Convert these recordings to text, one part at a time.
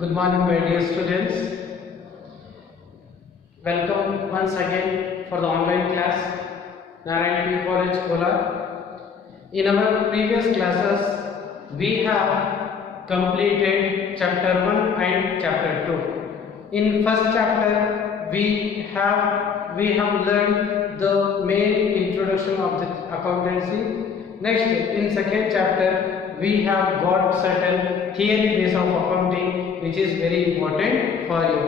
Good morning, my dear students. Welcome once again for the online class, Narayan P. College, Kolar. In our previous classes, we have completed chapter 1 and chapter 2. In first chapter, we have learned the main introduction of the accountancy. Next, in second chapter, we have got certain theory base of accounting, which is very important for you.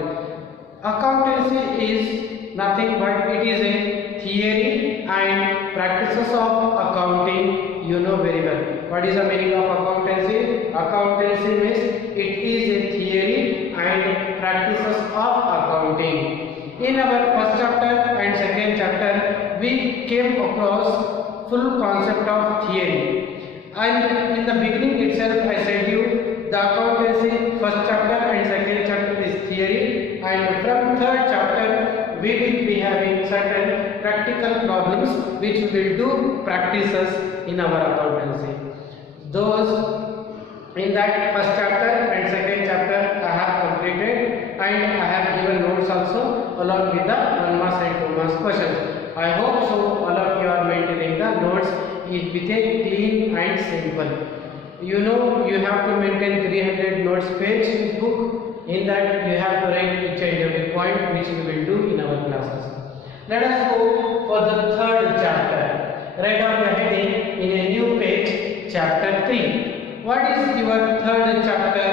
Accountancy is nothing but it is a theory and practices of accounting. You know very well. What is the meaning of accountancy? Accountancy means it is a theory and practices of accounting. In our first chapter and second chapter, we came across full concept of theory. And in the beginning itself, I said you the accountancy first chapter and second chapter is theory, and from third chapter we will be having certain practical problems which we will do practices in our accountancy. Those in that first chapter and second chapter I have completed, and I have given notes also along with the 1 marks and 2 marks questions. I hope so all of you are maintaining the notes with a clean and simple. You know you have to maintain 300 notes page in book. In that you have to write each and every point which we will do in our classes. Let us go for the third chapter. Write down the heading in a new page, chapter 3. What is your third chapter?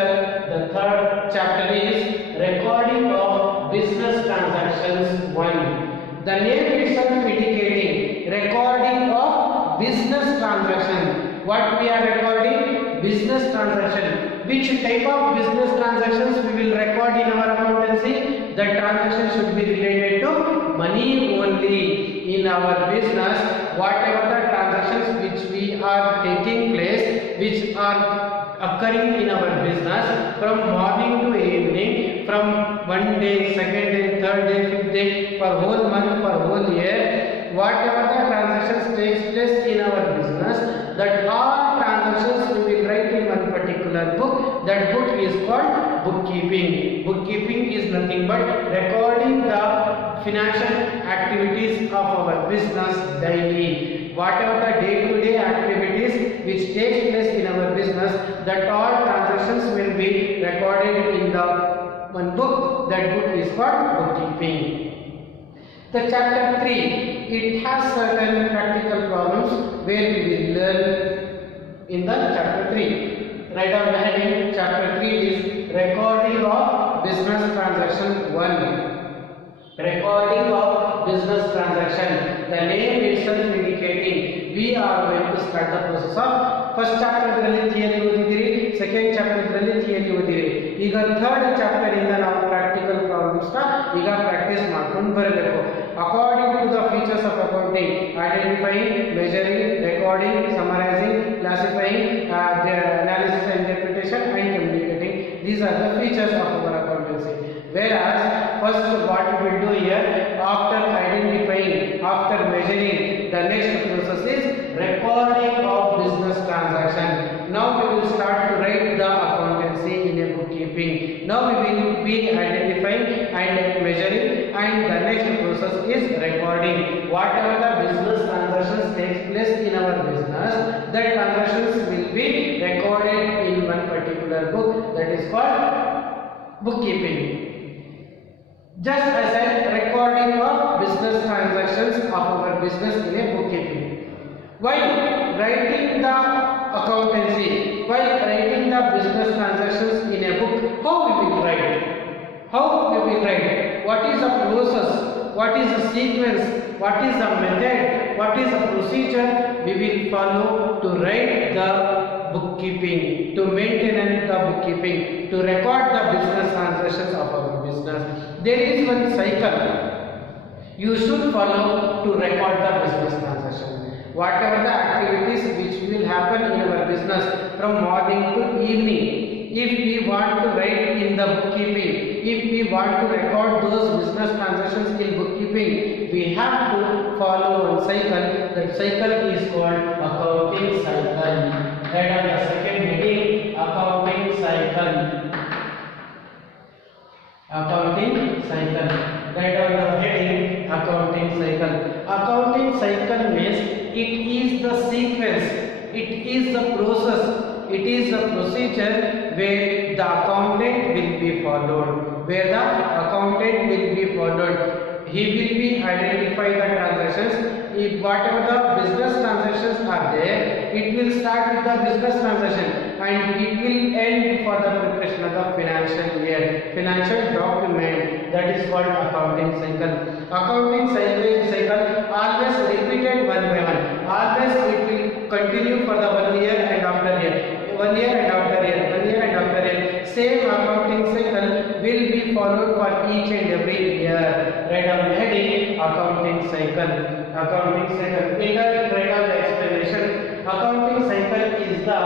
The third chapter is recording of business transactions 1. The name itself indicating recording of business transaction. What we are recording? Business transaction. Which type of business transactions we will record in our accountancy? The transaction should be related to money only. In our business, whatever the transactions which we are taking place, which are occurring in our business from morning to evening, from one day, second day, third day, fifth day, for whole month, for whole year, whatever the transactions takes place in our business, that all transactions we will write in one particular book. That book is called bookkeeping. Bookkeeping is nothing but recording the financial activities of our business daily. Whatever the day-to-day activities which takes place in our business, that all transactions will be recorded in the one book. That book is called bookkeeping. The chapter 3, it has certain practical problems where we will learn in the chapter 3. Write down the heading. Chapter 3 is recording of business transaction 1. Recording of business transaction. The name itself indicating we are going to start the process of first chapter theory ಓದಿದಿರಿ, second chapter theory ಓದಿದಿರಿ. ಈಗ third chapter ಇಂದ ನಾವು practical problems ಈಗ practice ಮಾಡ್ಕೊಂಡು ಬರಬೇಕು. According to the features of accounting, identifying, measuring, recording, summarizing, classifying, analysis and interpretation, and communicating. These are the features of our accountancy. Whereas first what we will do here, after identifying, after measuring, the next process is recording of business transaction. Now we will start to write the accountancy in a bookkeeping. Now we will be identifying and measuring, and the next process is recording. Whatever the business transactions takes place in our business, that transactions will be recorded in one particular book, that is called bookkeeping. Just as a recording of business transactions of our business in a bookkeeping. While writing the accountancy, while writing the business transactions in a book, how we will write? How we will write? What is the process? What is the sequence? What is the method? What is the procedure we will follow to write the bookkeeping, to maintain the bookkeeping, to record the business transactions of our business? There is one cycle you should follow to record the business transaction. Whatever the activities which will happen in our business from morning to evening, if we want to write in the bookkeeping, if we want to record those business transactions in bookkeeping, we have to follow one cycle. That cycle is called accounting cycle. Write on the second heading, accounting cycle. cycle. Write down the heading accounting cycle. Accounting cycle means it is the sequence, it is the process, it is the procedure where the accountant will be followed. Where the accountant will be followed. He will be identify the transactions. If whatever the business transactions are there, it will start with the business transaction and it will end for the preparation of the financial year, financial document. That is called accounting cycle. Accounting cycle always repeated one by one. Always it will continue for the 1 year and after year, 1 year and after year, 1 year and after year. Same accounting cycle will be followed for each and every year. Write down the heading accounting cycle. Accounting cycle. In that, write down the explanation. Accounting cycle is the,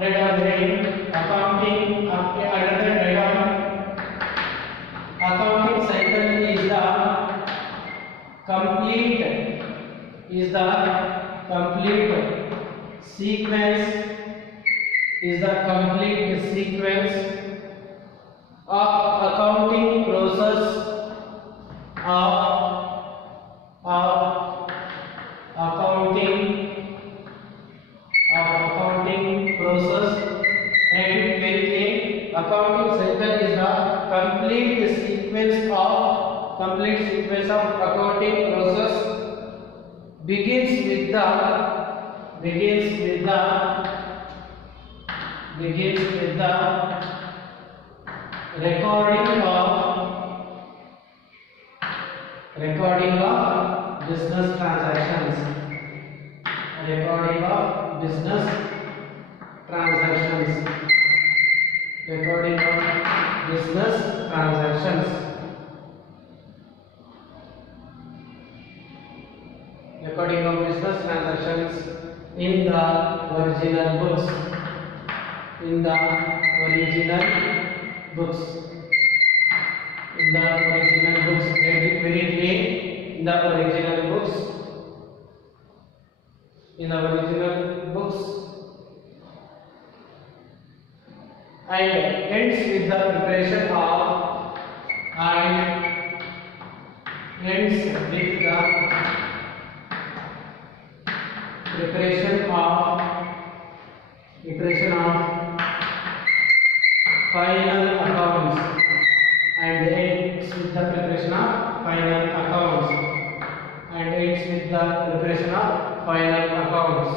write down the heading accounting. Under that, write down accounting cycle is the complete sequence of accounting process of accounting process. Write it very clear. Accounting cycle is the complete sequence of accounting process. Begins with the recording of business transactions. Recording of business transactions. Recording of business transactions. Recording of business transactions in the original books. In the original books. In the original books. Very clear. In the original books. In the original books. And ends with the preparation of final accounts and ends with the preparation of final accounts and ends with the preparation of final accounts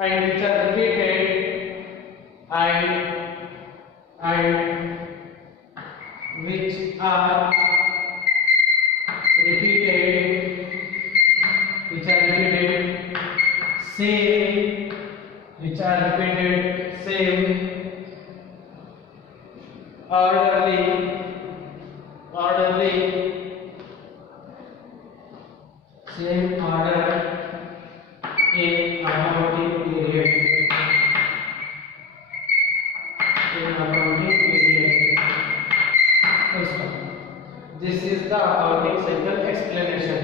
and which are repeated and which are repeated same orderly same order in accounting period. This is the accounting cycle explanation.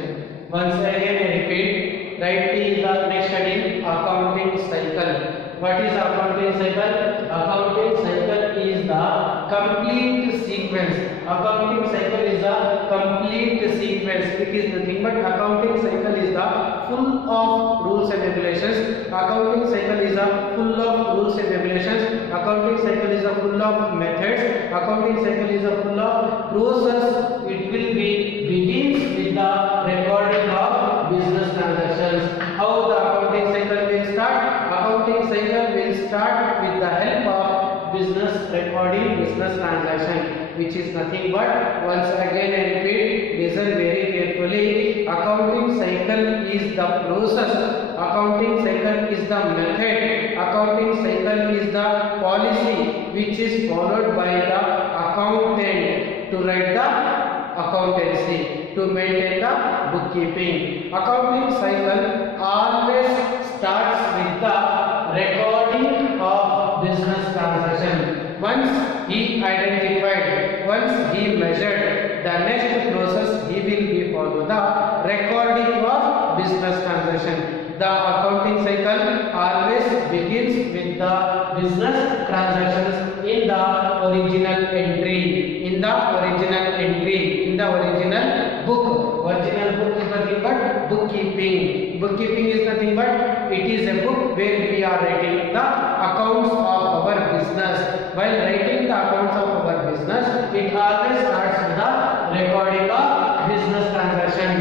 Once again I repeat, write is the next heading accounting cycle. What is accounting cycle? Accounting cycle is the complete sequence. Accounting cycle is the complete sequence. It is nothing but accounting cycle is the full of rules and regulations. Accounting cycle is the full of rules and regulations. Accounting cycle is the full of methods. Accounting cycle is the full of process. It will be begins with the recording of business transactions. How the accounting cycle will start? Accounting cycle will start with the help of business recording, business transaction, which is nothing but, once again I repeat, listen very carefully. Accounting cycle is the process. Accounting cycle is the method. Accounting cycle is the policy which is followed by the accountant to write the accountancy, to maintain the bookkeeping. Accounting cycle always starts with the recording of business transaction. Once he identified, once he measured, the next process he will be follow the recording of business transaction. The accounting cycle always begins with the business transactions in the original entry. In in the original entry, in the original book. Original book is nothing but bookkeeping. Bookkeeping is nothing but it is a book where we are writing the accounts of our business. While writing the accounts of our business, it always starts with the recording of business transaction.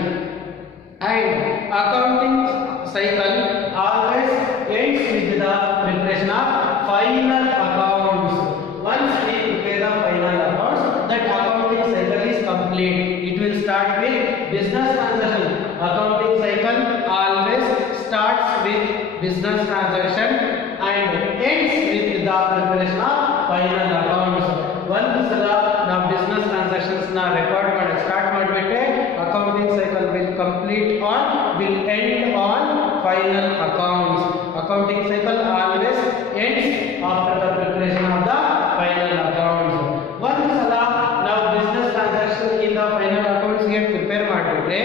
And accounting cycle always ends with the preparation of final accounts. Once we prepare the final accounts, that accounting cycle is complete. It will start with business transaction. Accounting cycle always starts with business transaction and ends with the preparation of final accounts. Once the business transactions na record start madbitte, accounting cycle will complete on, will end on final accounts. Accounting cycle always ends after the preparation of the final accounts. Once now business transaction in the final accounts get prepare madbitte,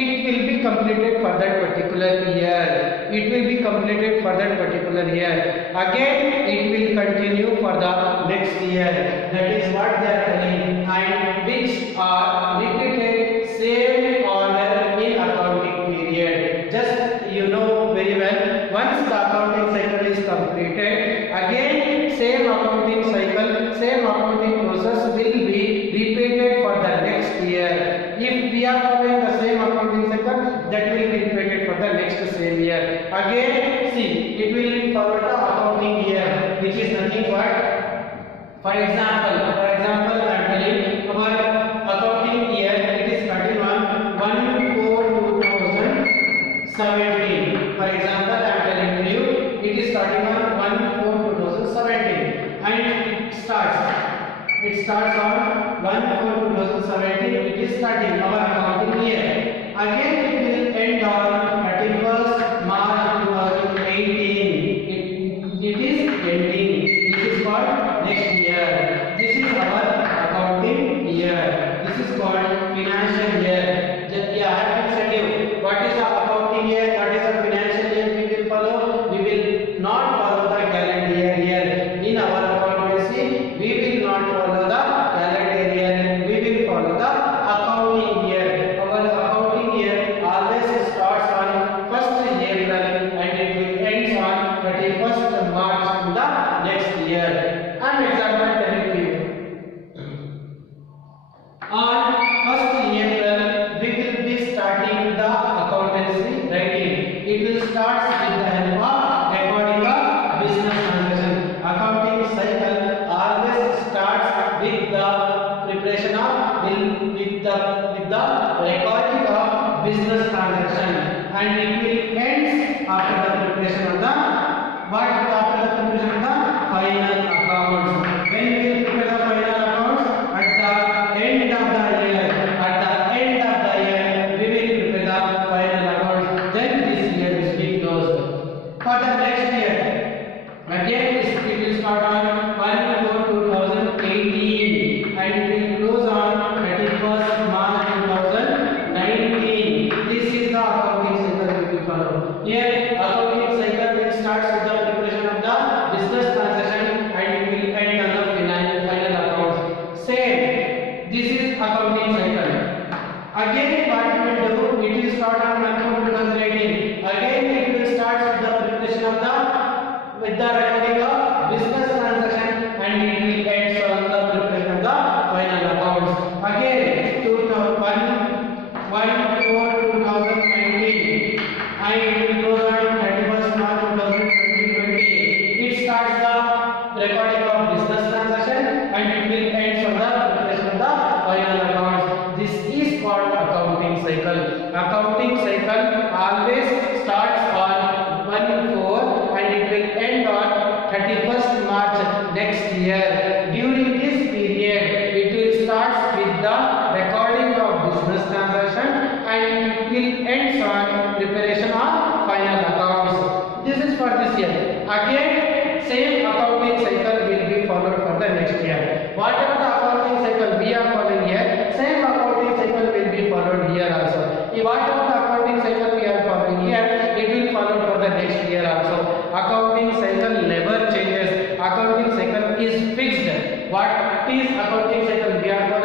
it will be completed for that particular year. It will be completed for that particular year. Again, it will continue for the next year. That is what they are telling, and which are repeated same order in accounting period. Just you know very well, once the accounting cycle is completed, again same accounting cycle, same accounting process will be repeated for the next year. If we are following the same accounting cycle, that will be repeated for the next same year. Again, see, it will follow the accounting year, which is nothing but, for example, I am telling our accounting year, it is starting on 1/4/2017. For example, I am telling you, it is starting on 1/4/2017, and it starts on 1/4/2017. It is starting our accounting year. Again, it will end on 31st March 2018. It is ending. This is called next year. This is our accounting year. This is called financial year. I have said you what is the accounting year, what is the financial year we will follow. We will not follow the calendar year here. In our accountancy, we will not follow the calendar year. We will follow the accounting year. Our accounting year always starts on 1st April and it will end on 31st March in the next year. An example telling you. On 1st April, we will be starting the accountancy writing. It will start with the help of recording of business transaction. Accounting cycle always starts with the preparation of with the recording of business transaction, and it will end after the preparation of the after the preparation of the final accounts. When we will prepare the final accounts at the end of the year, we will prepare the final accounts. Then this year will be closed. For the next year, again it will start on 1/4/2018 and it will close on 31st March 2019. This is the accounting cycle we will follow. Here, accounting cycle will start with the preparation of the business transaction and it will end on the final accounts. Same, this is accounting cycle. Again, what we will do, it will start on 1/4/2018. Again, it will start with the preparation of the recording of business transaction and it will end on the preparation of the final accounts. Again, 1/4/2019 and it will close on 31st March 2020. It starts the recording of business transaction and it will end on the preparation of the final accounts. This is called accounting cycle. Accounting cycle always starts on 1/4 and it will end on 31st March next year. During this period, it will start with the recording of business transaction and it will end on preparation of final accounts. This is for this year. Again, same accounting cycle will be followed for the next year. Whatever the accounting cycle we are following here, same accounting cycle will be followed here also. Whatever the accounting cycle we are following here, it will follow for the next year also. Accounting cycle never changes. Accounting cycle is fixed. What is accounting cycle we are following?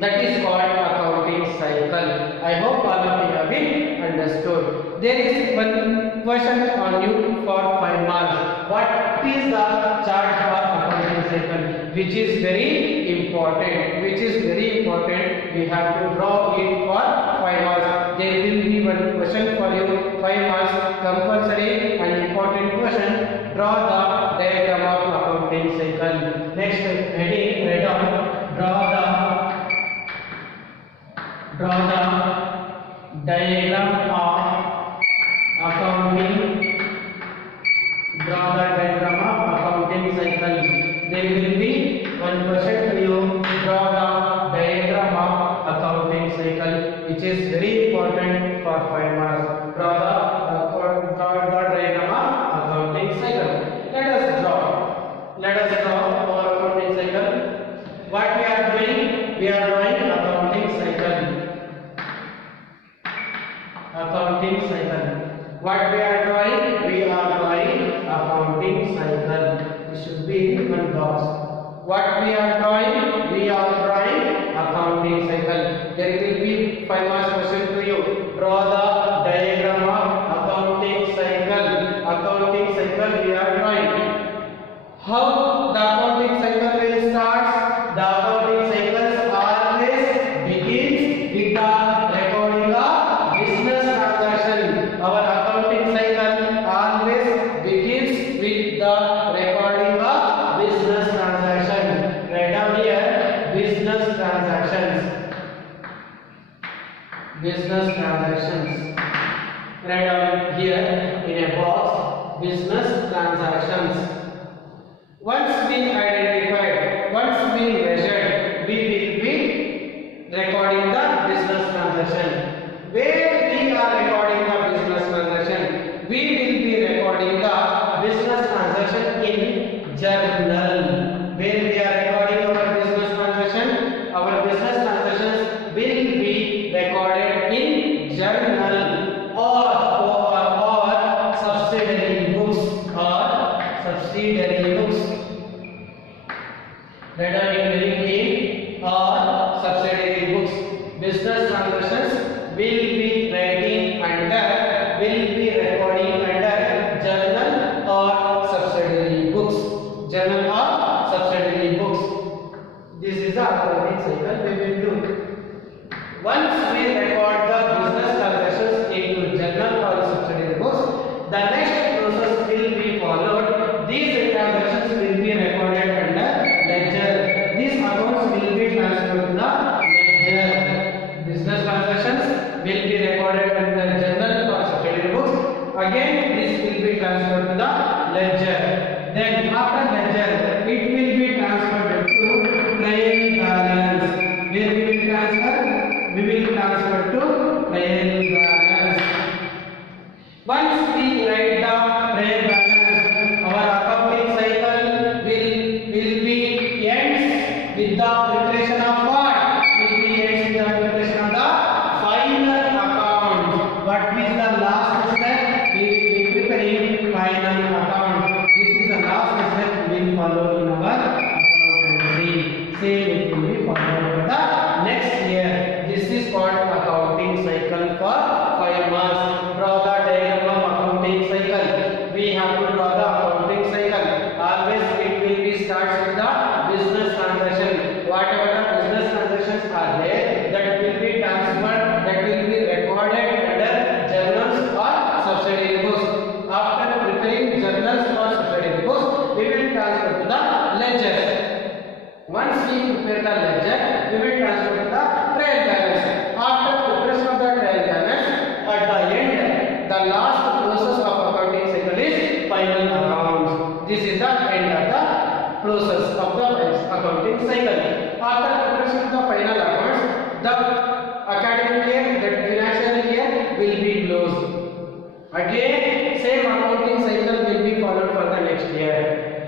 That is called accounting cycle. I hope all of you have been understood. There is one question on you for 5 marks. What is the chart for accounting cycle? Which is very important. Which is very important. We have to draw it for 5 marks. There will be one question for you. 5 marks compulsory and important question. Draw the diagram of accounting cycle. Next heading, write down. Draw the diagram of accounting. Draw the diagram of accounting cycle. There will be one question to you. Draw the diagram of accounting cycle, which is very important for 5 marks. Draw the diagram of accounting cycle. Let us draw our accounting cycle. What we are doing? We are drawing accounting cycle. Accounting cycle. What we are drawing? We are drawing accounting cycle. It should be in one box. What we are drawing? We are drawing accounting cycle. There will be 5 marks question to you. Draw the diagram of accounting cycle. Accounting cycle we are drawing. How the accounting cycle will start? The accounting cycle always begins with the recording of business transaction. Our accounting cycle always begins with the recording of business transaction. Write down here business transactions. Business transactions. Write down here in a box business transactions. Once we identified, once we measured, we will be recording the business transaction. Where we are recording the business transaction? We will be recording the business transaction in journal. Where we are recording our business transaction? Our business transactions will be recorded in journal or subsidiary books or subsidiary books. Write down in very clean or subsidiary books. Business transactions will be recording under journal or subsidiary books. Journal or subsidiary books. This is the accounting cycle we will do. Once we record the business transactions into journal or subsidiary books, the next process will be followed. These transactions will be recorded under ledger. These accounts will be transferred to the ledger. Business transactions will be recorded under journal or subsidiary books. Again, this will be transferred to the ledger. Then after ledger, it will be transferred to trial balance. Where we will transfer? We will transfer to trial balance. Once we write the trial balance, our accounting cycle will be ends with the preparation of what? Will be ends with the preparation of the final account. What is the last step? We will be preparing final account. This is the last step we will follow in our accountancy. Same it will be followed for the next year. This is called accounting cycle for 5 marks. Draw the diagram of accounting cycle. We have to draw the accounting cycle. Always it will be starts with the business transaction. Whatever the business transactions are there, that will be transferred, that will be recorded under journals or subsidiary books. After preparing journals or subsidiary books, we will transfer to the ledgers. Once we prepare the ledger, we will transfer to the trial balance. After preparation of the trial balance, at the end, the last process of accounting cycle is final accounts. This is the end of the process of the accounting cycle. After preparation of the final accounts, the academic year, that financial year will be closed. Again, same accounting cycle will be followed for the next year.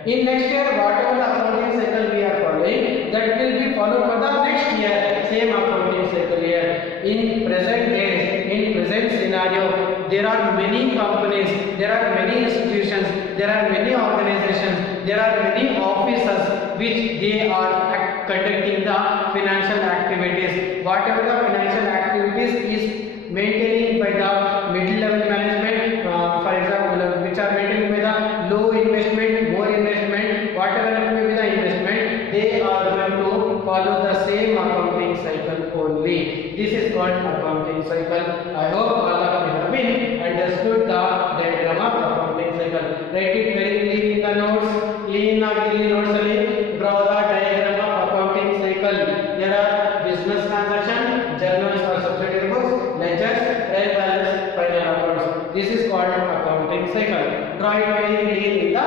In next year, whatever the accounting cycle we are following, that will be followed for the next year. Same accounting cycle year. In present days, in present scenario, there are many companies, there are many institutions, there are many organizations, there are many offices which they are conducting the financial activity. activities. Whatever the financial activities is maintained by the middle level management, for example, which are maintained by the low investment, more investment, whatever it may be the investment, they are going to follow the same accounting cycle only. This is called accounting cycle. I hope all of you have been understood the diagram of accounting cycle. Write it very clearly in the notes. Clean notes only. Draw the diagram of accounting cycle. There are business transaction, journals or subsidiary books, ledgers, trial balance, final accounts. This is called accounting cycle. Draw it very clearly in the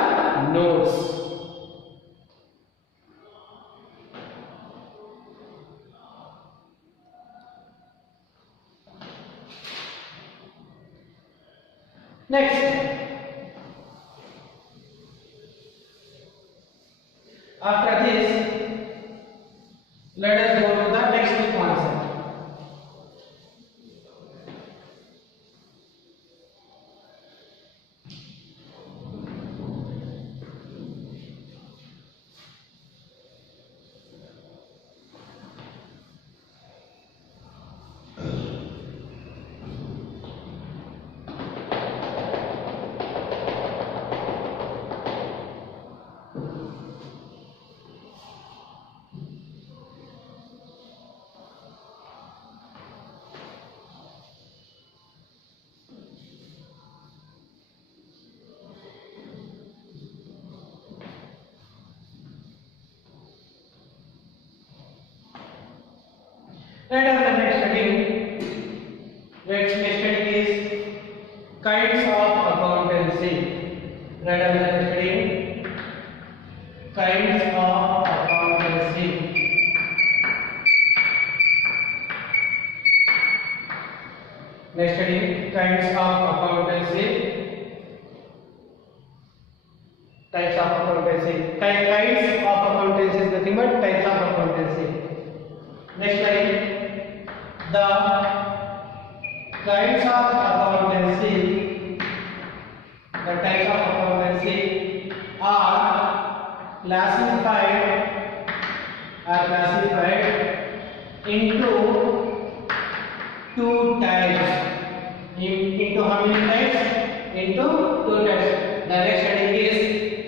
notes. Next, after this, let us go to the next concept. Let us the next heading. Next heading is kinds of accountancy. Let us the next heading. Kinds of accountancy. Next heading, kinds of accountancy. Types of accountancy. Kinds of accountancy is nothing but types of accountancy. Next line. The kinds of accountancy, the types of accountancy are classified into two types. Into how many types? Into two types. The next heading is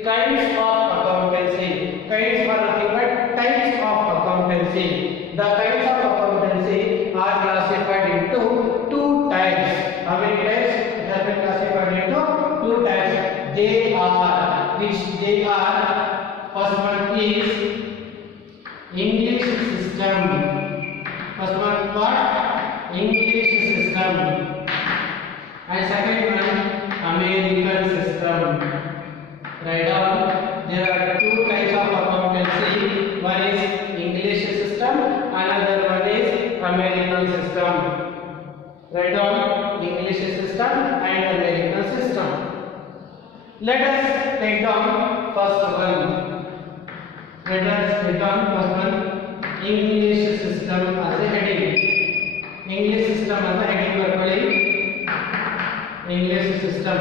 kinds of accountancy. Kinds are nothing but types of accountancy. The kinds of accountancy are classified into two types. How many types? It has been classified into two types. They are, first one is English system. First one what? English system. And second one American system. Write down. There are two types of accountancy. One is English system, another one is American system. Write down English system and American system. Let us take down first one. Let us take down first one, English system as a heading. English system as a heading barkoli. English system.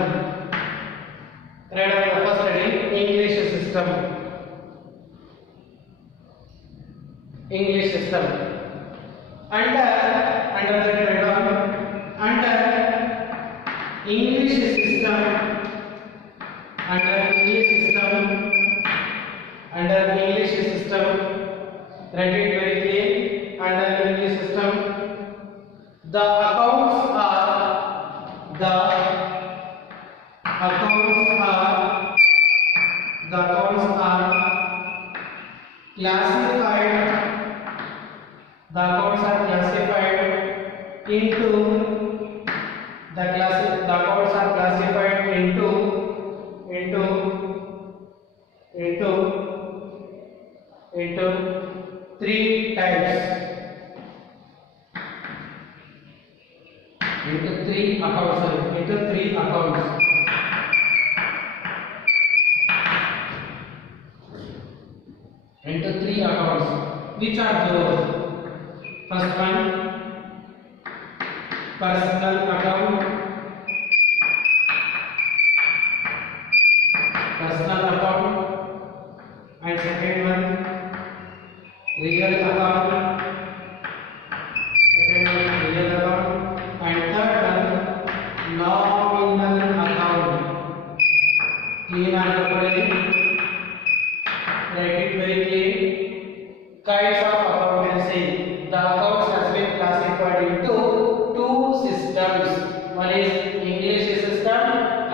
Write down the first heading, English system. English system. Under that write down, under English system, under English system, write it very clear. Under English system, the accounts are classified into three types. Into three accounts. Into three accounts. Which are those? First one, personal account. And second one, real account. accounts has been classified into two systems. One is English system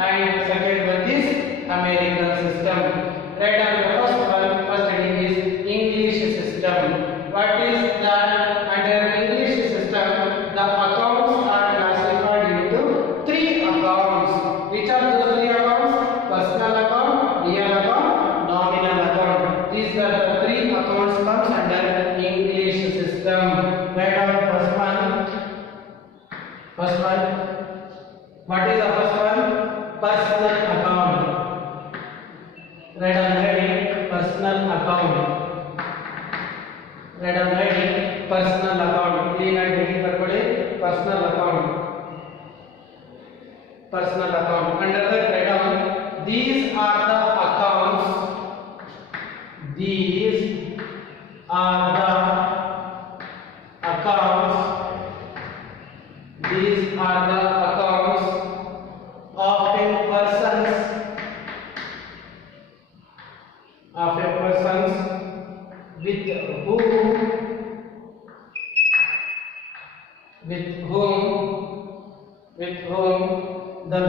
and second one is American system. Right on the first one, first heading is English system. What is that? Under English system, the accounts are classified into three accounts. Which are those three accounts? Personal account, real account, nominal account. These are the three accounts comes under English system. Right on first one. First one. What is the first one? Personal account. Right on heading personal account. Right on heading personal account. Clean and heading barkodi personal account. Personal account. Under that write down these are the accounts. These are the accounts. These are the accounts of a persons with whom the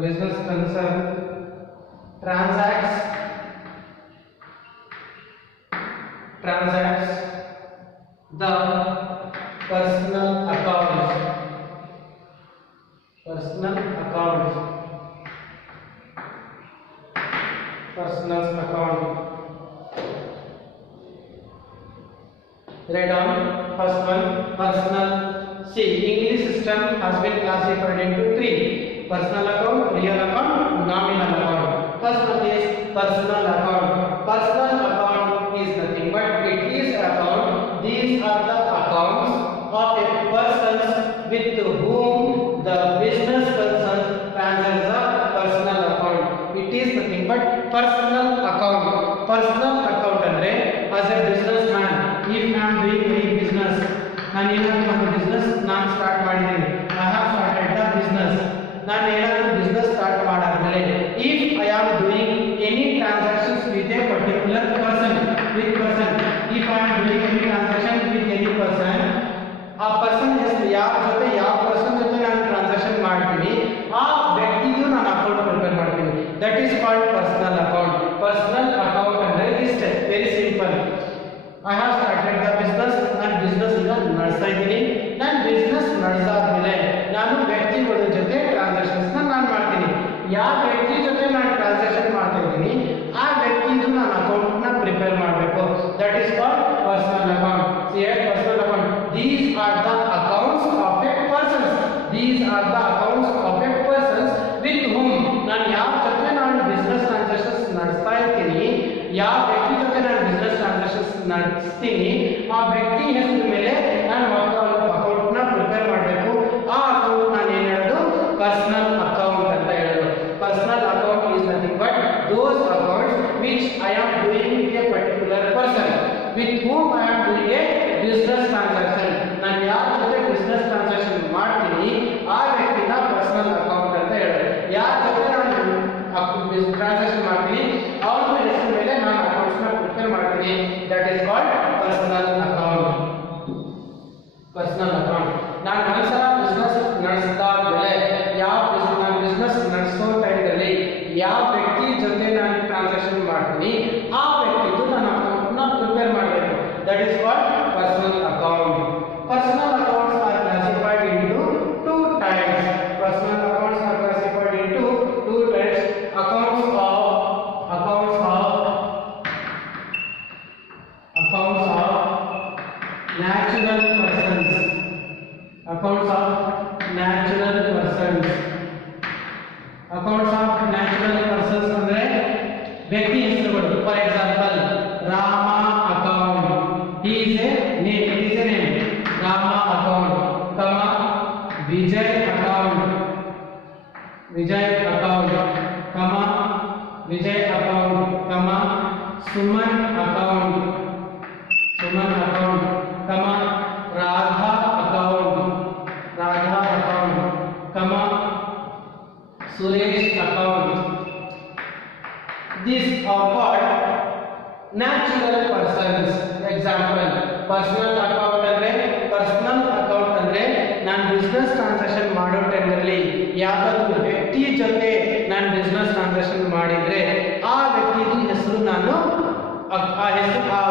business concern transacts the personal accounts. Right on first one, personal. See, English system has been classified into three: personal account, real account, nominal account. First one is personal account. Personal account is nothing but it is account. These are the accounts of a person with whom the business concerns transacts the personal account. It is nothing but personal account. Personal account andre as a businessman, if I am doing any business, ನಾನು ಏನಾದರೂ ಒಂದು business ನಾನು start ಮಾಡಿದ್ದೀನಿ, I have started the business. ನಾನು ಏನಾದರೂ business start ಮಾಡಾದ್ಮೇಲೆ if I am doing any transactions with A particular person, if I am doing any transaction with any person, ಆ person ಯಾವ ಪರ್ಸನ್ ಜೊತೆ ನಾನು ಟ್ರಾನ್ಸಾಕ್ಷನ್ ಮಾಡ್ತೀನಿ ಆ ವ್ಯಕ್ತಿದು ನಾನು ಅಕೌಂಟ್ ಪ್ರಿಪೇರ್ ಮಾಡ್ತೀನಿ. That is called personal account. Personal account ಅಂದ್ರೆ ಇಷ್ಟೇ, very simple. I have started the business. ನಾನು ಬಿಸ್ನೆಸ್ ಈಗ ನಡೆಸ್ತಾ ಇದ್ದೀನಿ. ನಾನು ಬಿಸ್ನೆಸ್ ನಡೆಸಾದ್ಮೇಲೆ ನಾನು ವ್ಯಕ್ತಿಗಳ ಜೊತೆ ಟ್ರಾನ್ಸಾಕ್ಷನ್ಸ್ ನಾನು ಮಾಡ್ತೀನಿ. ಯಾವ ವ್ಯಕ್ತಿ ಜೊತೆ ನಾನು ಟ್ರಾನ್ಸಾಕ್ಷನ್ ಮಾಡ್ತಾ ಇದ್ದೀನಿ ಆ ವ್ಯಕ್ತಿದು ನಾನು ಅಕೌಂಟ್ ನ ಪ್ರಿಪೇರ್ ಮಾಡಬೇಕು. That is called personal account. Personal account. These are the accounts of a persons. These are the accounts of a persons with whom ನಾನು ಯಾವ ಜೊತೆ ನಾನು ಬಿಸ್ನೆಸ್ ಟ್ರಾನ್ಸಾಕ್ಷನ್ಸ್ ನಡೆಸ್ತಾ ಇರ್ತೀನಿ, ಯಾವ ವ್ಯಕ್ತಿ ಜೊತೆ ನಾನು ಬಿಸ್ನೆಸ್ ಟ್ರಾನ್ಸಾಕ್ಷನ್ಸ್ ನಡೆಸ್ತೀನಿ ಆ ವ್ಯಕ್ತಿ ಹೆಸರು ಮೇಲೆ ನಾನು ಅಕೌಂಟ್ ನ ಪ್ರಿಪೇರ್ ಮಾಡಬೇಕು. ಆ ಅಕೌಂಟ್ ನಾನು ಏನು ಹೇಳೋದು? ಪರ್ಸನಲ್ ಅಕೌಂಟ್ ಅಂತ ಹೇಳೋದು. Personal account is nothing but those accounts which I am doing with A particular person with whom I am doing a business transaction. ನಾನು ಯಾರ ಜೊತೆ ಬಿಸ್ನೆಸ್ ಟ್ರಾನ್ಸಾಕ್ಷನ್ ಮಾಡ್ತೀನಿ ಆ ವ್ಯಕ್ತಿನ ಪರ್ಸನಲ್ ಅಕೌಂಟ್ ಅಂತ ಹೇಳೋದು. ಯಾರ ಜೊತೆ ನಾನು ಟ್ರಾನ್ಸಾಕ್ಷನ್ ಮಾಡ್ತೀನಿ ಅವರ ಹೆಸರು ಮೇಲೆ ನಾನು ಅಕೌಂಟ್ಸ್ ನ ಪ್ರಿಪೇರ್ ಮಾಡ್ತೀನಿ. That is called personal account. Personal account. ನಾನು ಒಂದ್ಸಲ ಬಿಸ್ನೆಸ್ ನಡೆಸಿದಾದ್ಮೇಲೆ ನಾನು ಬಿಸ್ನೆಸ್ ನಡೆಸೋ ಟೈಮಲ್ಲಿ ಯಾವ ವ್ಯಕ್ತಿ ಜೊತೆ ನಾನು ಟ್ರಾನ್ಸಾಕ್ಷನ್ ಮಾಡ್ತೀನಿ ಆ ವ್ಯಕ್ತಿದು ನಾನು ಅಕೌಂಟ್ ನ ಪ್ರಿಪೇರ್ ಮಾಡಬೇಕು. That is called personal account. Personal accounts are classified into two types. Personal accounts are classified into two types. Accounts of natural persons. Accounts of natural persons. Accounts of natural persons ಅಂದ್ರೆ ವ್ಯಕ್ತಿ ಹೆಸರುಗಳು. For example Rama account. he is a name. Rama account, ಕಮ Vijay account, ಕಮ Vijay account, ಕಮ Suman account, ಕಮ Radha account, ಕಮ Suresh account, These are called natural persons. Example, personal account ಅಂದ್ರೆ ನಾನು ಬಿಸ್ನೆಸ್ ಟ್ರಾನ್ಸಾಕ್ಷನ್ ಮಾಡೋ ಟೈಮಲ್ಲಿ ಯಾವ್ದಾದ್ರು ವ್ಯಕ್ತಿ ಜೊತೆ ನಾನು ಬಿಸ್ನೆಸ್ ಟ್ರಾನ್ಸಾಕ್ಷನ್ ಮಾಡಿದ್ರೆ ಆ ವ್ಯಕ್ತಿಯ ಹೆಸರು ನಾನು ಆ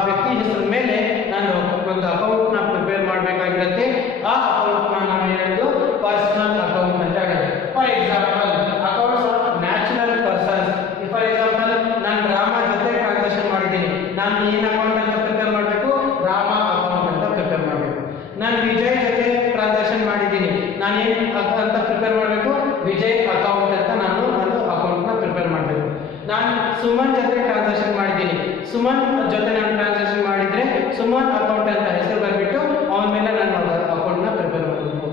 ವ್ಯಕ್ತಿ ಹೆಸರು ಮೇಲೆ ನಾನು ಒಂದು ಅಕೌಂಟ್ ನ ಪ್ರಿಪೇರ್ ಮಾಡಬೇಕಾಗಿರುತ್ತೆ. ಆ ಅಕೌಂಟ್ ನಾವು ಹೇಳೋದು ಪರ್ಸನಲ್ ಅಕೌಂಟ್ ಅಂತ ಹೇಳೋದು. For example accounts of natural persons. For example ನಾನು ರಾಮ ಜೊತೆ ಟ್ರಾನ್ಸಾಕ್ಷನ್ ಮಾಡಿದ್ದೀನಿ, ನಾನು ಏನ್ ಅಕೌಂಟ್ ಅಂತ ಪ್ರಿಪೇರ್ ಮಾಡಬೇಕು? ರಾಮ ಅಕೌಂಟ್ ಅಂತ ಪ್ರಿಪೇರ್ ಮಾಡಬೇಕು. ನಾನು ವಿಜಯ್ ಜೊತೆ ಟ್ರಾನ್ಸಾಕ್ಷನ್ ಮಾಡಿದ್ದೀನಿ, ನಾನು ಏನ್ ಅಂತ ಪ್ರಿಪೇರ್ ಮಾಡಬೇಕು? ವಿಜಯ್ ಅಕೌಂಟ್ ಅಂತ ನಾನು ಒಂದು ಅಕೌಂಟ್ ನ ಪ್ರಿಪೇರ್ ಮಾಡಬೇಕು. ನಾನು ಸುಮನ್ ಜೊತೆ ಟ್ರಾನ್ಸಾಕ್ಷನ್ ಮಾಡಿದ್ದೀನಿ, ಸುಮನ್ ಜೊತೆ ನಾನು ಟ್ರಾನ್ಸಾಕ್ಷನ್ ಮಾಡಿದ್ರೆ ಸುಮನ್ ಅಕೌಂಟ್ ಅಂತ ಹೆಸರು ಬರ್ಬಿಟ್ಟು ಅವನ ಮೇಲೆ ನಾನು ಅಕೌಂಟ್ ನ ಪ್ರಿಪೇರ್ ಮಾಡಬೇಕು.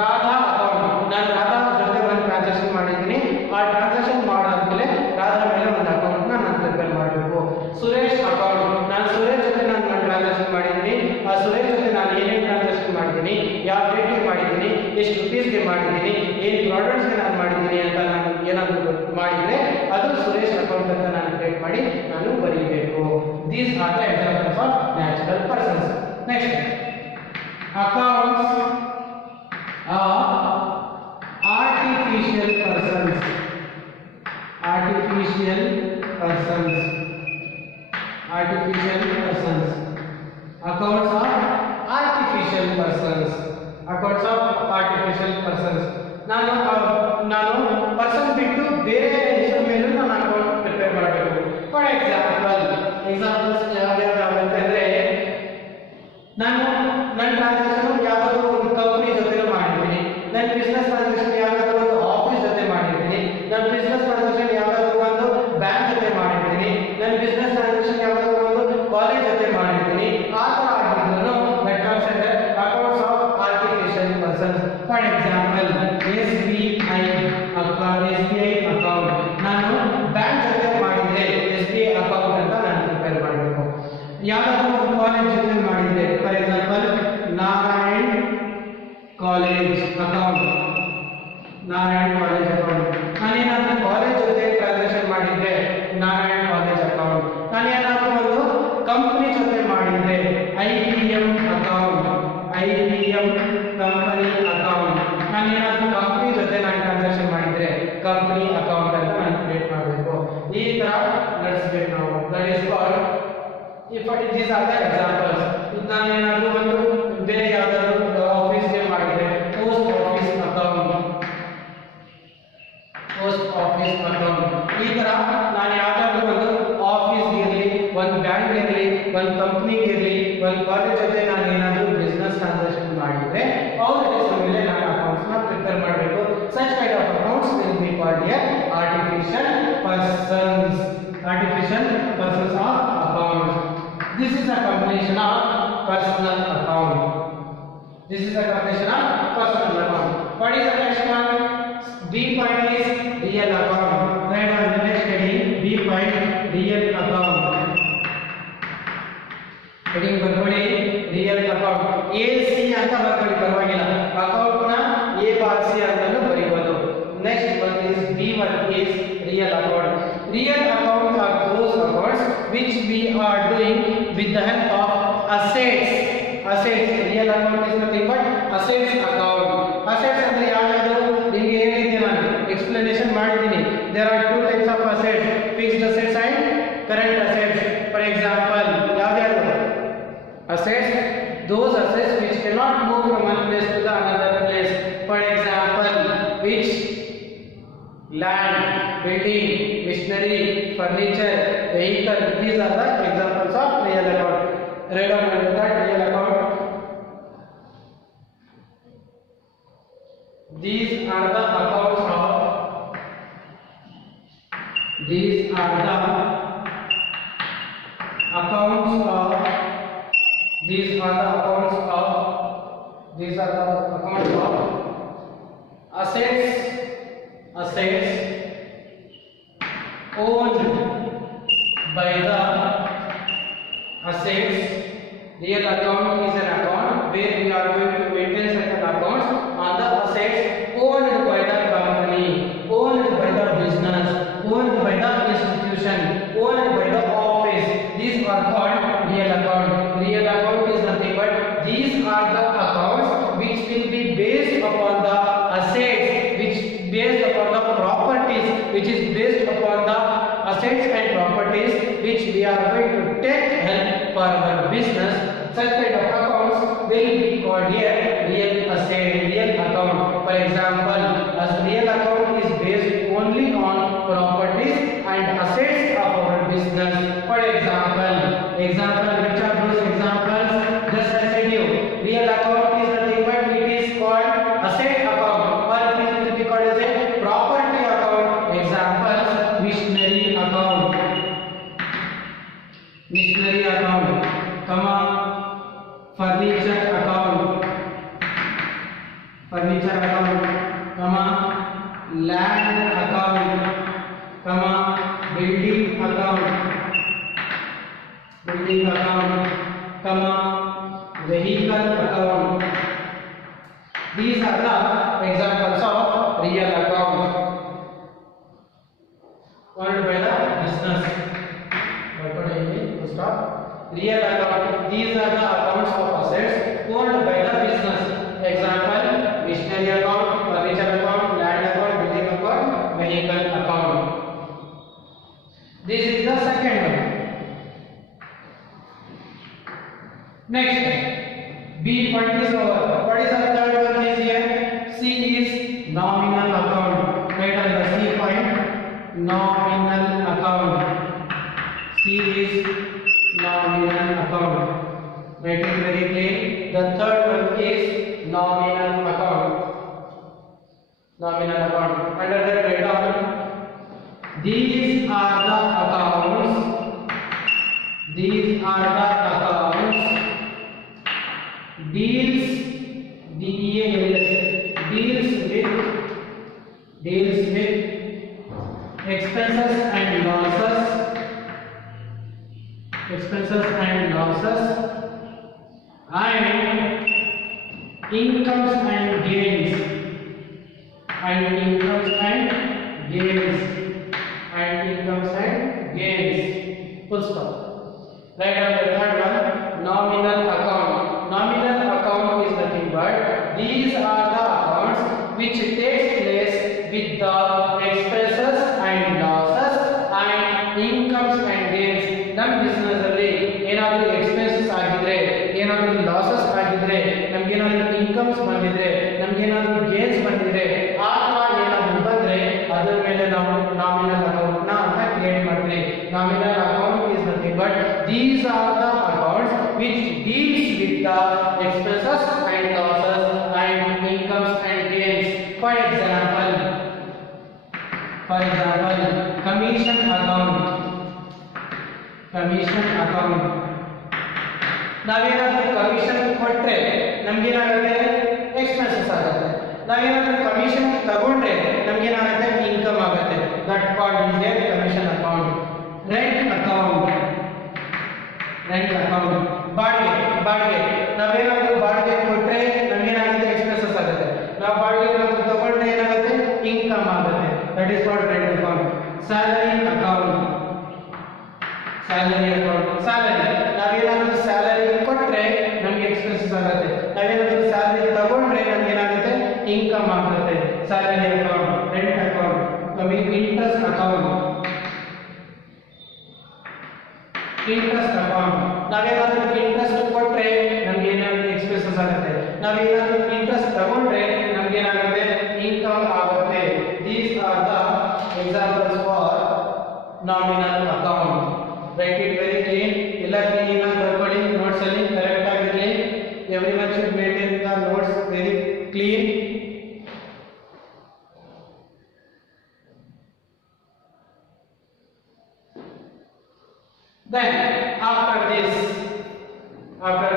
ರಾಧಾ ಅಕೌಂಟ್, ನಾನು ರಾಧಾ ಜೊತೆ ಒಂದು ಟ್ರಾನ್ಸಾಕ್ಷನ್ ಮಾಡಿದ್ದೀನಿ, ಆ ಟ್ರಾನ್ಸಾಕ್ಷನ್ ಮಾಡಾದ್ಮೇಲೆ ರಾಧಾ ಮೇಲೆ ಒಂದು ಅಕೌಂಟ್ ನಾನು ಪ್ರಿಪೇರ್ ಮಾಡಬೇಕು. ಸುರೇಶ್ ಅಕೌಂಟ್, ನಾನು ಸುರೇಶ್ ಜೊತೆ ನಾನು ಟ್ರಾನ್ಸಾಕ್ಷನ್ ಮಾಡಿದ್ದೀನಿ, ಆ ಸುರೇಶ್ ಜೊತೆ ನಾನು ಏನೇನು ಟ್ರಾನ್ಸಾಕ್ಷನ್ ಮಾಡಿದ್ದೀನಿ, ಯಾವ ಡೇಟ್ಗೆ ಮಾಡಿದ್ದೀನಿ, ಎಷ್ಟು ರುಪೀಸ್ಗೆ ಮಾಡಿದ್ದೀನಿ, ಏನು ಪ್ರಾಡಕ್ಟ್ಸ್ಗೆ ನಾನು ಮಾಡಿದ್ದೀನಿ ಅಂತ ನಾನು ಏನಾದರೂ ಮಾಡಿದರೆ ಅದು ಸುರೇಶ್ ಅಕೌಂಟ್ ಅಂತ ನಾನು ಕ್ರಿಯೇಟ್ ಮಾಡಿ ನಾನು ಬರೀಬೇಕು. These are the examples of natural persons. Next, accounts of artificial persons. Artificial persons, artificial persons, accounts of artificial persons, accounts of artificial persons. ನಾನು ಪರ್ಸನ್ ಬಿಟ್ಟು ಬೇರೆ ಹೆಸರು ಮೇಲೂ ನಾನು ಅಕೌಂಟ್ ಪ್ರಿಪೇರ್ ಮಾಡಬೇಕು. ಫಾರ್ ಎಕ್ಸಾಂಪಲ್ಸ್ ಯಾವ್ಯಾವ ಅಂತಂದ್ರೆ, ನಾನು ನನ್ನ ಟ್ರಾನ್ಸಾಕ್ಷನ್ ಯಾವುದಾದ್ರು ಒಂದು ಕಂಪನಿ ಜೊತೆ ಮಾಡಿರ್ತೀನಿ, ನನ್ನ ಬಿಸ್ನೆಸ್ ಟ್ರಾನ್ಸಾಕ್ಷನ್ ಯಾವುದಾದ್ರು ಒಂದು ಆಫೀಸ್ ಜೊತೆ ಮಾಡಿರ್ತೀನಿ, ನನ್ನ ಬಿಸ್ನೆಸ್ ಟ್ರಾನ್ಸಾಕ್ಷನ್ ಯಾವುದಾದ್ರು ಒಂದು ಬ್ಯಾಂಕ್ ಜೊತೆ ಮಾಡಿರ್ತೀನಿ, ನನ್ನ ಬಿಸ್ನೆಸ್ ಟ್ರಾನ್ಸಾಕ್ಷನ್ ಯಾವುದಾದ್ರು ಒಂದು ಕಾಲೇಜ್ ಜೊತೆ ಮಾಡಿರ್ತೀನಿ. ಆ ಥರ ಆಗಿದ್ರು that comes under accounts of artificial persons. For example SBI account, ನಾನು ಬ್ಯಾಂಕ್ ಜೊತೆ ಮಾಡಿದ್ರೆ SBI ಅಕೌಂಟ್ ಅಂತ ನಾನು ಪ್ರಿಪೇರ್ ಮಾಡಬೇಕು. ಯಾವುದಾದ್ರೂ ಒಂದು ಕಾಲೇಜ್ ಜೊತೆ ಮಾಡಿದ್ರೆ, for example Narayan college account, Narayan college account. ನಾನೇನಾದ್ರೂ ಕಾಲೇಜ್ ಜೊತೆ ಟ್ರಾನ್ಸಾಕ್ಷನ್ ಮಾಡಿದ್ರೆ ನಾರಾಯಣ್ ಕಾಲೇಜ್ ಅಕೌಂಟ್. ನಾನೇನಾದ್ರೂ ಒಂದು ಕಂಪನಿ ಜೊತೆ ಮಾಡಿದ್ರೆ IBM account, IBM company account. ನಾನೇನಾದ್ರೂ ಕಂಪನಿ ಜೊತೆ ನಾನು ಟ್ರಾನ್ಸಾಕ್ಷನ್ ಮಾಡಿದ್ರೆ ಕಂಪನಿ ಅಕೌಂಟ್ ಅಂತ ನಾನು ಕ್ರಿಯೇಟ್ ಮಾಡಬೇಕು. ಈ ತರ ನಡೆಸಬೇಕು ನಾವು. That is called if these are the examples. ನಾನೇನಾದ್ರೂ ಒಂದು ಬೇರೆ ಯಾವ್ದಾದ್ರು ಆಫೀಸ್ಗೆ ಮಾಡಿದ್ರೆ post office account, post office account. ಈ ತರ ನಾನು ಯಾವ್ದಾದ್ರು ಒಂದು ಆಫೀಸ್ಗೆ ಇರಲಿ, ಒಂದು ಬ್ಯಾಂಕ್ ಇರಲಿ, ಒಂದು ಕಂಪ್ನಿಗೆ ಇರಲಿ, ಒಂದು ಕಾಲೇಜ್ ಜೊತೆ ನಾನು ಏನಾದರೂ ಬಿಸ್ನೆಸ್ ಟ್ರಾನ್ಸಾಕ್ಷನ್ ಮಾಡಿದ್ರೆ ಅವ್ರ ಹೆಸರು ಮೇಲೆ ನಾನು ಅಕೌಂಟ್ಸ್ ನ ಪ್ರಿಪೇರ್ ಮಾಡಬೇಕು. Such kind of accounts will be called here artificial persons. Artificial persons of accounts. This is a combination of personal account. This is a combination of personal account. What is the next one? B point is real account. Right on the next heading, B point real account. Heading ಬರ್ಕೊಳ್ಳಿ real account. AC ಅಂತ ಬರ್ಕೊಳ್ಳಿ, ಪರವಾಗಿಲ್ಲ. Account ನ ABC ಅಂತಾನೂ ಬರೀಬಹುದು. Next one is B1 is real account. Real accounts are those accounts which we are doing with the help of assets. Assets. Real account is nothing but assets account. Assets ಅಂದ್ರೆ ಯಾವ್ಯಾವುದು ನಿಮಗೆ ಹೇಳಿದ್ದೆ, ನಾನು explanation ಮಾಡಿದ್ದೀನಿ. There are two types of assets, fixed assets and current assets. For example, ಯಾವ್ಯಾವುದು assets? Those assets which cannot move from one place to the another place. For example, which land, building, machinery, furniture, vehicle. These are the examples of real account. Read on that real account. These are the accounts of. These are the accounts of. These are the accounts of. These are the accounts of assets. Assets owned by the assets. Real account is an account where we are going to maintain certain accounts on the assets owned by the company, owned by the business, owned by the institution. assets and properties which we are going to take help for our business. Such kind of accounts will be called here real asset, real account. For example, as real account is based only on properties and assets of our business. For example, which are those examples? Just I said you, real account is nothing but it is called asset account, or it will be called as a property account. Examples: machinery account, furniture account, land account, building account, vehicle account. These are the examples of real account owned by the business. Real account. These are the accounts of assets owned by the business. Example: machinery account, furniture account, land account, building account, vehicle account. This is the second one. Next, B point is over. What is the third one is here? C is nominal account. Write on the C point, nominal account. C is nominal account. Write it very clear. The third one is nominal account. Under that, write down, these are the accounts. Deals with expenses and losses, and incomes and gains, full stop. Right on the third one, nominal account. Nominal account is nothing but these are the accounts which takes place with the expenses and losses and incomes and gains. ನಮ್ಮ business ಅಲ್ಲಿ ಏನಾದರೂ expenses ಆಗಿದ್ರೆ, ಏನಾದರೂ losses ಆಗಿದ್ರೆ, ನಮ್ಗೆ ಏನಾದರೂ incomes ಬಂದಿದ್ರೆ, ನಮ್ಗೆ ಏನಾದರೂ ಗೇನ್ಸ್ ಬಂದಿದ್ರೆ, ಅಥವಾ ಏನಾದರೂ ಬಂದ್ರೆ ಅದರ ಮೇಲೆ ನಾವು ನಾಮಿನಲ್ ಅಕೌಂಟ್ ನ ಅಂತ ಕ್ರಿಯೇಟ್ ಮಾಡ್ತೀವಿ. Nominal account is nothing but these are the accounts which deals with the expenses and losses and incomes and gains. For example, commission account. ನಾವೇನಾದರೂ ಕಮಿಷನ್ ಕೊಟ್ಟರೆ ನಮಗೇನಾಗುತ್ತೆ? ಎಕ್ಸ್ಪೆನ್ಸಸ್ ಆಗುತ್ತೆ. ನಾವೇನಾದರೂ ಕಮಿಷನ್ ತಗೊಂಡ್ರೆ ನಮಗೇನಾಗುತ್ತೆ? ಇನ್ಕಮ್ ಆಗುತ್ತೆ. That called is A commission account. Rent account. ಬಾಡಿಗೆ ನಾವೇನಾದರೂ ಬಾಡಿಗೆ ಕೊಟ್ಟರೆ ನಮಗೇನಾಗುತ್ತೆ? ಎಕ್ಸ್ಪೆನ್ಸಸ್ ಆಗುತ್ತೆ. ನಾವು ಬಾಡಿಗೆ ಏನಾದರೂ ತಗೊಂಡ್ರೆ ಏನಾಗುತ್ತೆ? ಇನ್ಕಮ್ ಆಗುತ್ತೆ. That is called rent account. Salary account. ನಾವೇನಾದರೂ ಸ್ಯಾಲರಿ ಕೊಟ್ಟರೆ ನಮಗೆ ಎಕ್ಸ್ಪೆನ್ಸಸ್ ಆಗುತ್ತೆ. ನಾವೇನಾದರೂ ಸ್ಯಾಲರಿ ತಗೊಂಡ್ರೆ ನಮ್ಗೆ ಏನಾಗುತ್ತೆ? ಇನ್ಕಮ್ ಆಗುತ್ತೆ. Salary account, rent account. Interest account. ನಾವೇನಾದರೂ ಇಂಟ್ರೆಸ್ಟ್ ಕೊಟ್ಟರೆ ನಮ್ಗೆ ಏನಾಗುತ್ತೆ? ಎಕ್ಸ್ಪೆನ್ಸಸ್ ಆಗುತ್ತೆ. ನಾವೇನಾದರೂ ಇಂಟ್ರೆಸ್ಟ್ ತಗೊಂಡ್ರೆ ನಮ್ಗೆ ಏನಾಗುತ್ತೆ? ಇನ್ಕಮ್ ಆಗುತ್ತೆ. These are the examples for nominal account. Write it very clean. ಎಲ್ಲ ಕ್ಲೀನ್ ಆಗಿ ಬರ್ಕೊಳ್ಳಿ. ನೋಟ್ಸ್ ಅಲ್ಲಿ ಕರೆಕ್ಟ್ ಆಗಿರಲಿ. Everyone should maintain the notes very clean. Then after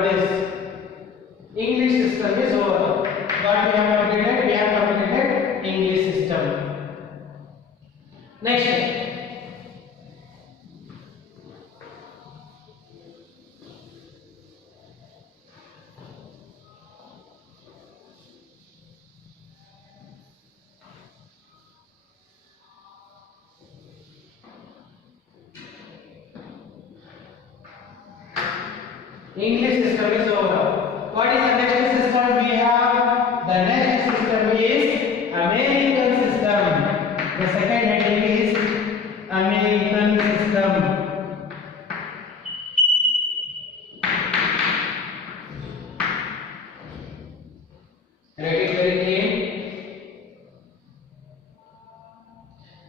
this English system is over. What we have completed? We have completed English system. Next, English system is over. What is the next system we have? The next system is American system. The second heading is American American system. Write it very clean.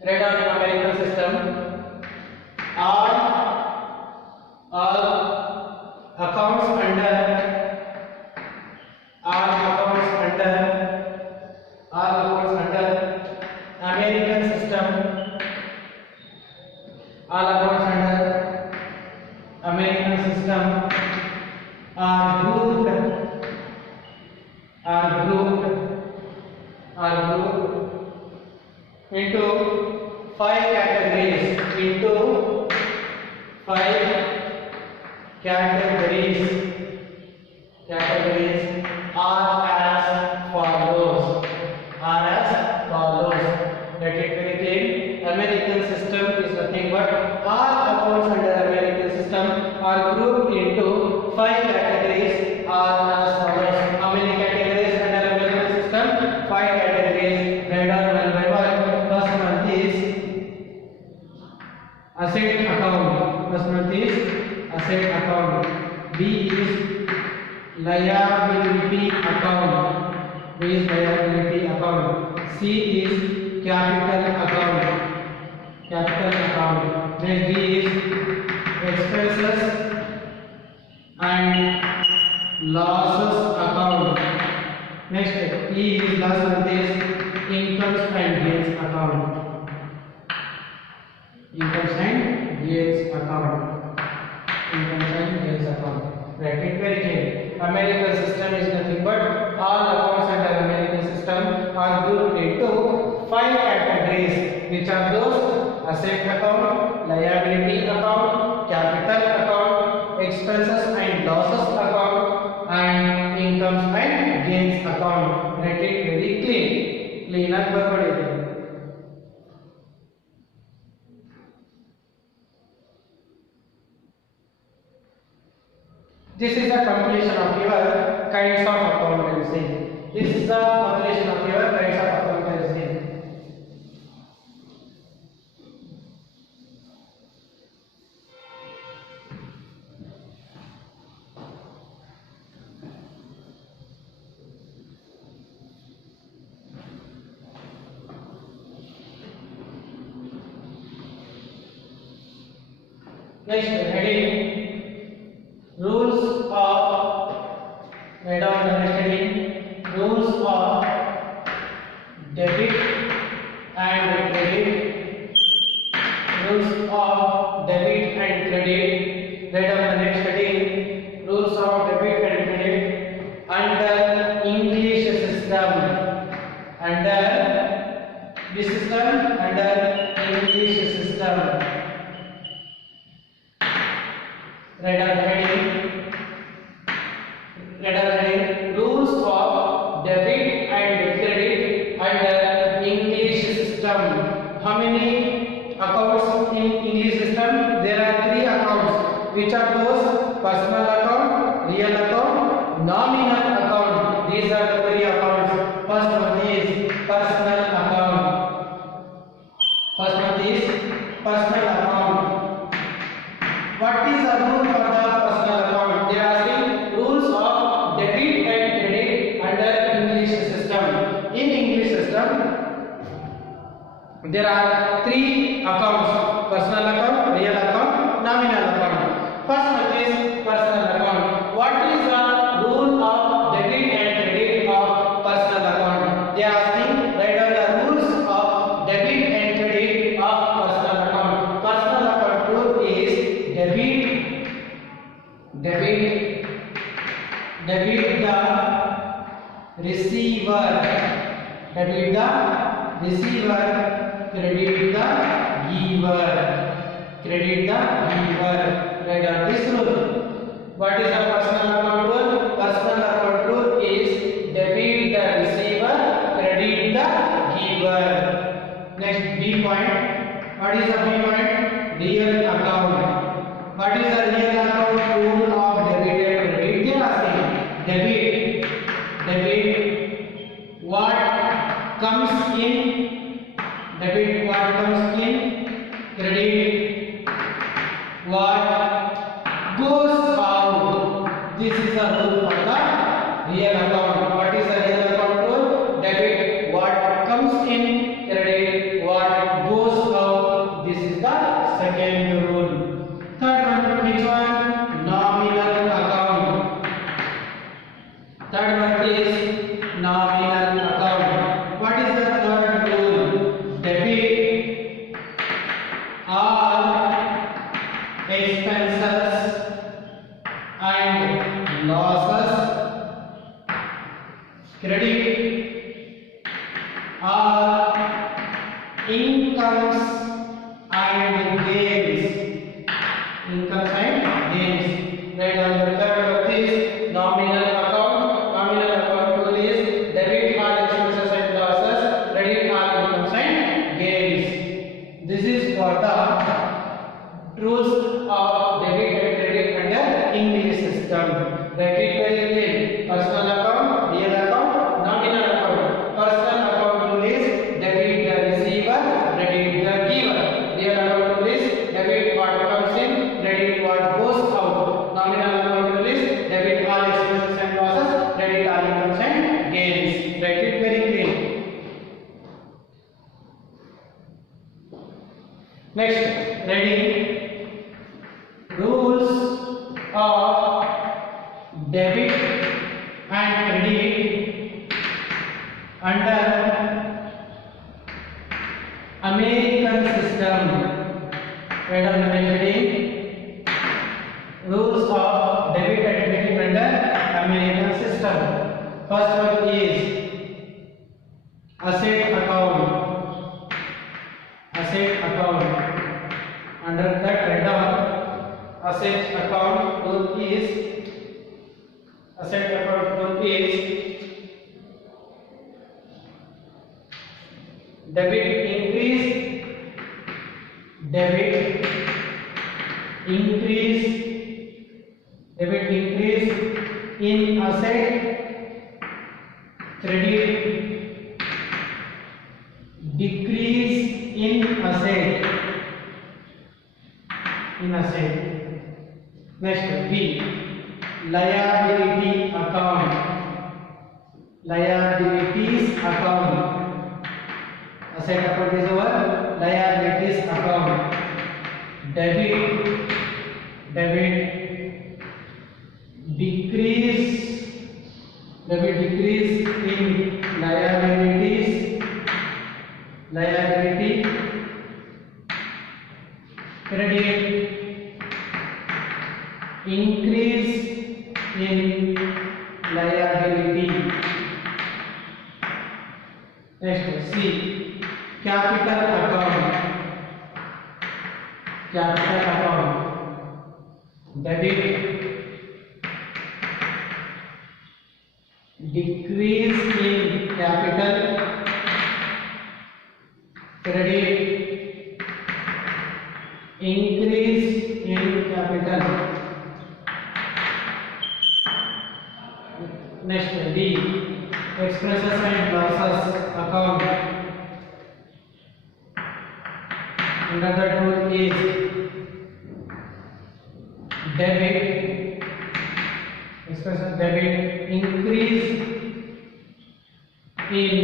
Write down American system. All accounts under American system. All accounts under American system are grouped into five categories. Categories are as follows. Let it very clear. American system is nothing but all accounts under American system are grouped into five categories are as follows. How many categories under American system? Five categories. Write down one by one. First one is asset account. B is liability account. C is capital account. Then D is expenses and losses account. Next, E is last one is incomes and gains account. Write it very clear. American system is nothing but all accounts under American system are grouped into five categories, which are those: asset account, liability account, capital account, expenses and losses account, and incomes and gains account. Write it very clean up ಬರ್ಕೊಳ್ಳಿ. This is a completion of your kinds of accountancy. Next heading, rules of debit and credit. Write down the next heading, rules of debit and credit under English system. Under English system. Write down the heading, rules of debit and credit under English system. How many accounts in English system? There are three accounts. Which are those? Personal account, real account, nominal account. These are the three accounts. First one is personal account. What is the rule for the personal account? They are asking rules of debit and credit under English system. In English system, there are three accounts: personal account, real account, nominal account. First one is personal account. What is the rule of debit and credit of personal account? They are asking, write down the rules of debit and credit of personal account. Personal account rule is debit the receiver, credit the giver. Write down this rule. What is the personal account rule? Personal account rule is debit the receiver, credit the giver. Next, B point. What is the B point? Real account. What is the real account rule of debit and credit? They are asking debit what comes in, credit what goes out. This is a rule for the real account. What is the real account rule? Debit what comes in, credit what goes out. This is the second rule. Third one, which one? Nominal account. Third one is nominal account. What is the third rule? Debit all expenses and losses, credit all incomes and gains. Incomes and gains. Write down the third of this nominal account. Nominal account rule is debit all expenses and losses, credit all incomes and gains. This is for the rules of debit and credit under English system. Write it very clearly. Personal account, real account, nominal account. Personal account rule is debit the receiver, credit the giver. Real account rule is debit what comes in, credit what goes out. Nominal account rule is debit all expenses and losses, credit all incomes and gains. Write it very clearly. Next, ready? Rules of debit and credit under American system. Write down the heading. Rules of debit and credit under American system. First one is asset account. Asset account. Under that, write down asset account rule is debit increase in asset, credit decrease in asset. Next, B, liability account. Liabilities account. Asset account is our liabilities account. Debit decrease in liability, credit increase in liability. Next, C, capital account. Debit decrease in capital, credit increase in capital. Next, D, expenses and losses account. Under that rule is debit increase in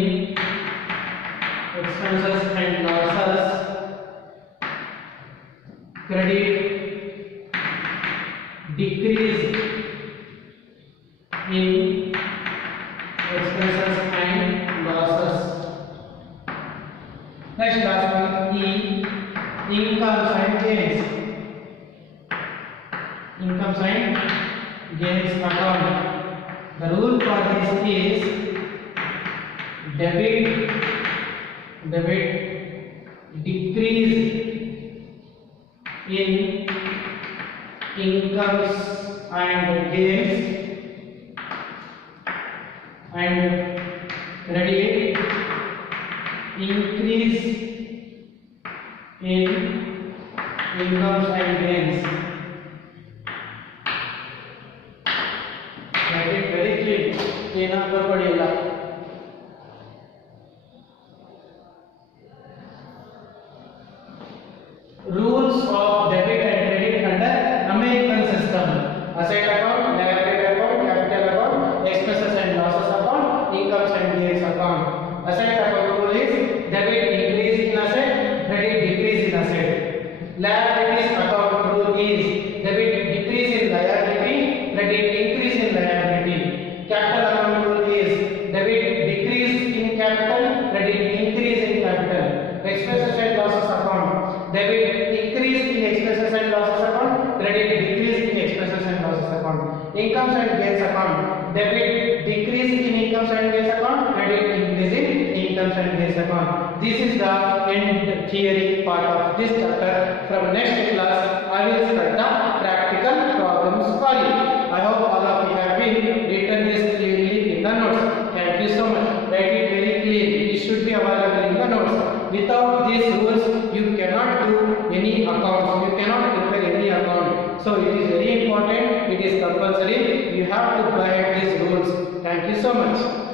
expenses and losses, credit decrease in expenses and losses. Next, last one, E, incomes and gains. Incomes and gains account. The rule for this is debit decrease in incomes and gains, and credit increase in incomes and gains. Write it very clear. ये ना पर पड़ेगा. Rules of debit and credit under incomes and gains account, debit decrease in incomes and gains account, credit increase in incomes and gains account. This is the end theory part of this chapter. From next class, I will start the practical problems for you. I hope all of you have been written this clearly in the notes. Thank you so much. Write it very clearly. It should be available in the notes. Without these rules, you cannot do any accounts. You cannot prepare any account. So it is very important. It is compulsory. You have to apply these rules. Thank you so much.